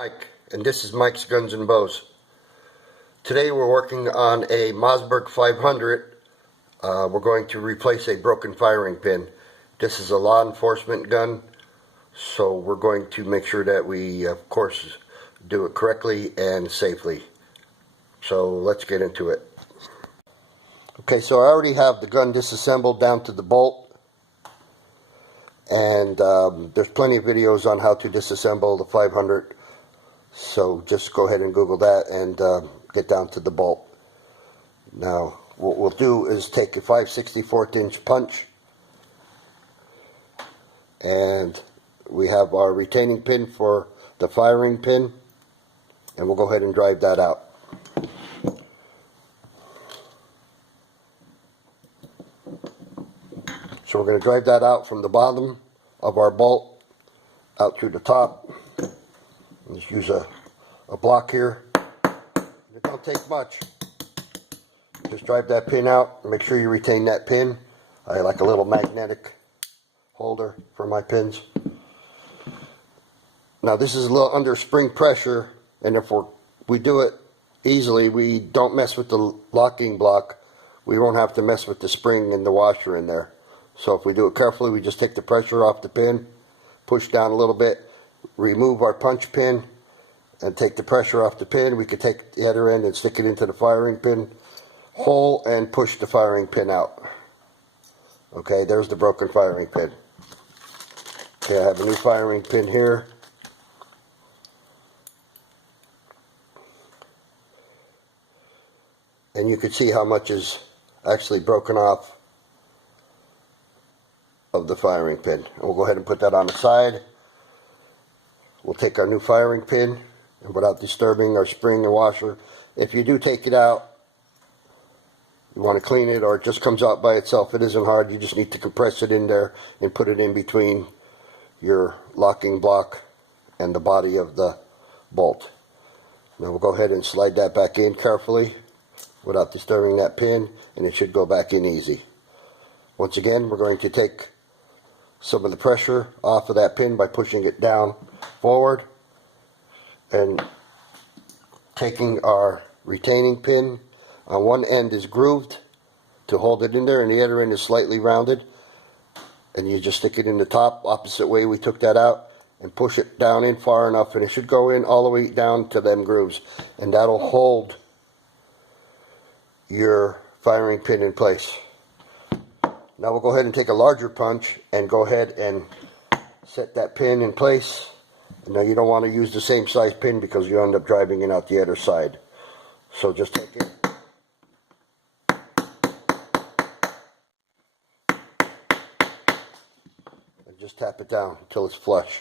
Mike, and this is Mike's Guns and Bows. Today we're working on a Mossberg 500. We're going to replace a broken firing pin. This is a law enforcement gun, so we're going to make sure that we, of course, do it correctly and safely. So let's get into it. Okay, so I already have the gun disassembled down to the bolt, and there's plenty of videos on how to disassemble the 500. So just go ahead and Google that and get down to the bolt. Now what we'll do is take a 5/64 inch punch, and we have our retaining pin for the firing pin, and we'll go ahead and drive that out. So we're going to drive that out from the bottom of our bolt out through the top. Just use a block here. It don't take much. Just drive that pin out. Make sure you retain that pin. I like a little magnetic holder for my pins. Now this is a little under spring pressure, and if we do it easily, we don't mess with the locking block. We won't have to mess with the spring and the washer in there. So if we do it carefully, we just take the pressure off the pin, push down a little bit, remove our punch pin, and take the pressure off the pin. We could take the other end and stick it into the firing pin hole and push the firing pin out. Okay, there's the broken firing pin. Okay, I have a new firing pin here. And you can see how much is actually broken off of the firing pin. And we'll go ahead and put that on the side. We'll take our new firing pin, and without disturbing our spring and washer, if you do take it out, you want to clean it, or it just comes out by itself. It isn't hard. You just need to compress it in there and put it in between your locking block and the body of the bolt. Now we'll go ahead and slide that back in carefully without disturbing that pin, and it should go back in easy. Once again, we're going to take some of the pressure off of that pin by pushing it down forward and taking our retaining pin. On one end is grooved to hold it in there, and the other end is slightly rounded, and you just stick it in the top opposite way we took that out and push it down in far enough, and it should go in all the way down to them grooves, and that'll hold your firing pin in place. Now we'll go ahead and take a larger punch and go ahead and set that pin in place. And now you don't want to use the same size pin because you end up driving it out the other side. So just take it and just tap it down until it's flush.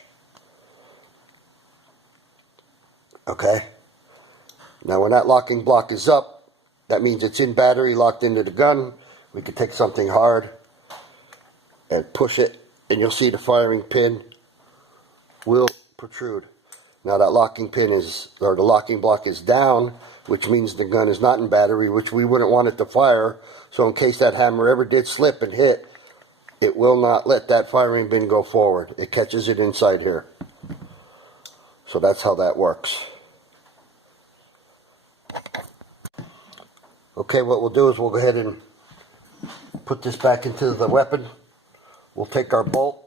Okay. Now when that locking block is up, that means it's in battery, locked into the gun. We could take something hard and push it, and you'll see the firing pin will protrude. Now that locking pin is, or the locking block is down, which means the gun is not in battery, which we wouldn't want it to fire. So in case that hammer ever did slip and hit, it will not let that firing pin go forward. It catches it inside here. So that's how that works. Okay, what we'll do is we'll go ahead and put this back into the weapon. We'll take our bolt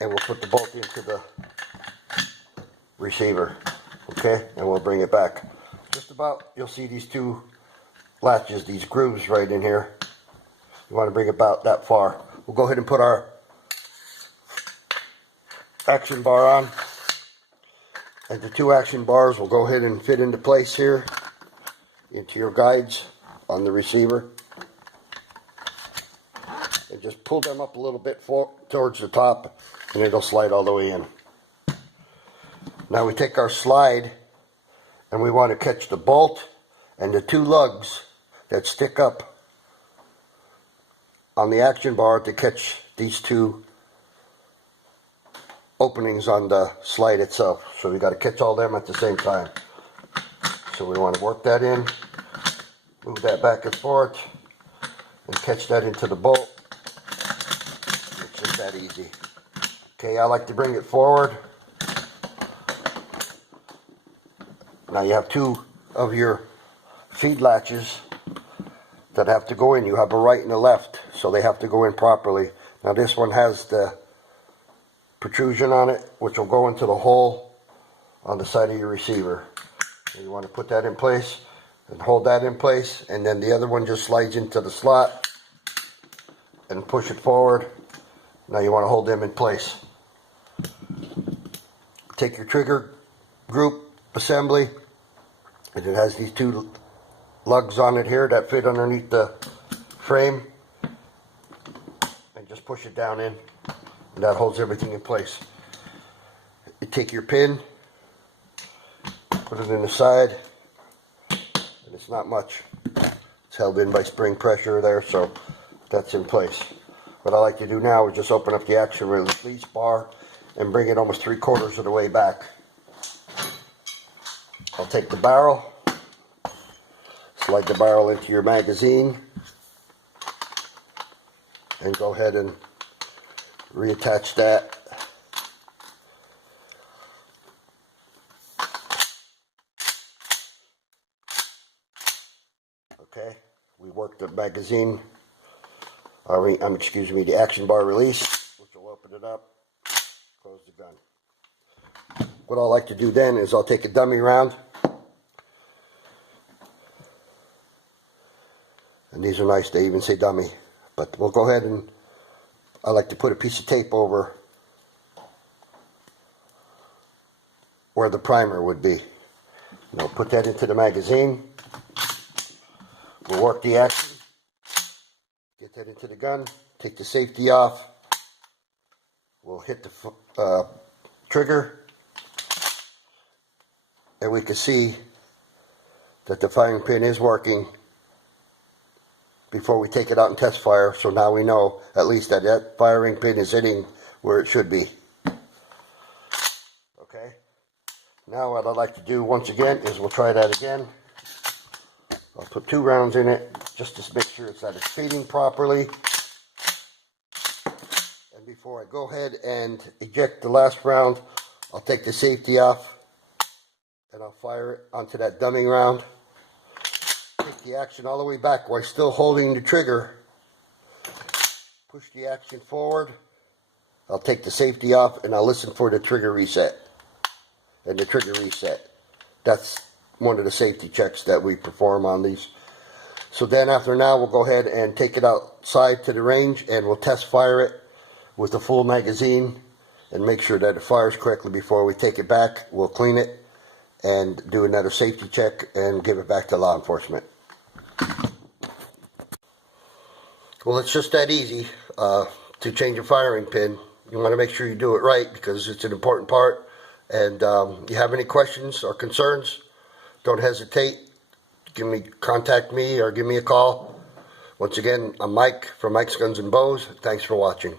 and we'll put the bolt into the receiver. Okay, and we'll bring it back. Just about, you'll see these two latches, these grooves right in here. You want to bring it about that far. We'll go ahead and put our action bar on. And the two action bars will go ahead and fit into place here into your guides on the receiver. And just pull them up a little bit towards the top, and it'll slide all the way in. Now we take our slide, and we want to catch the bolt and the two lugs that stick up on the action bar to catch these two openings on the slide itself. So we got to catch all them at the same time. So we want to work that in, move that back and forth, and catch that into the bolt. It's just that easy. Okay, I like to bring it forward Now you have two of your feed latches that have to go in. You have a right and a left, so they have to go in properly. Now this one has the protrusion on it, which will go into the hole on the side of your receiver. And you want to put that in place and hold that in place, and then the other one just slides into the slot and push it forward. Now you want to hold them in place. Take your trigger group assembly, and it has these two lugs on it here that fit underneath the frame, and just push it down in, and that holds everything in place. You take your pin, put it in the side, and it's not much. It's held in by spring pressure there, so that's in place. What I like to do now is just open up the action release bar and bring it almost 3/4 of the way back. I'll take the barrel, slide the barrel into your magazine, and go ahead and reattach that. Okay, we worked the magazine, excuse me, the action bar release, which will open it up, close the gun. What I like to do then is I'll take a dummy round, and these are nice, they even say dummy, but we'll go ahead and I like to put a piece of tape over where the primer would be. And I'll put that into the magazine. We'll work the action, get that into the gun, take the safety off. We'll hit the trigger, and we can see that the firing pin is working before we take it out and test fire. So now we know at least that that firing pin is hitting where it should be. Okay, now what I'd like to do once again is we'll try that again. I'll put 2 rounds in it just to make sure that it's feeding properly. And before I go ahead and eject the last round, I'll take the safety off and I'll fire it onto that dummy round. Take the action all the way back while still holding the trigger. Push the action forward. I'll take the safety off and I'll listen for the trigger reset. And the trigger reset. That's one of the safety checks that we perform on these. So then after now, we'll go ahead and take it outside to the range and we'll test fire it with a full magazine and make sure that it fires correctly before we take it back. We'll clean it and do another safety check and give it back to law enforcement. Well, it's just that easy to change a firing pin. You want to make sure you do it right because it's an important part. And you have any questions or concerns, don't hesitate. Contact me or give me a call. Once again, I'm Mike from Mike's Guns and Bows. Thanks for watching.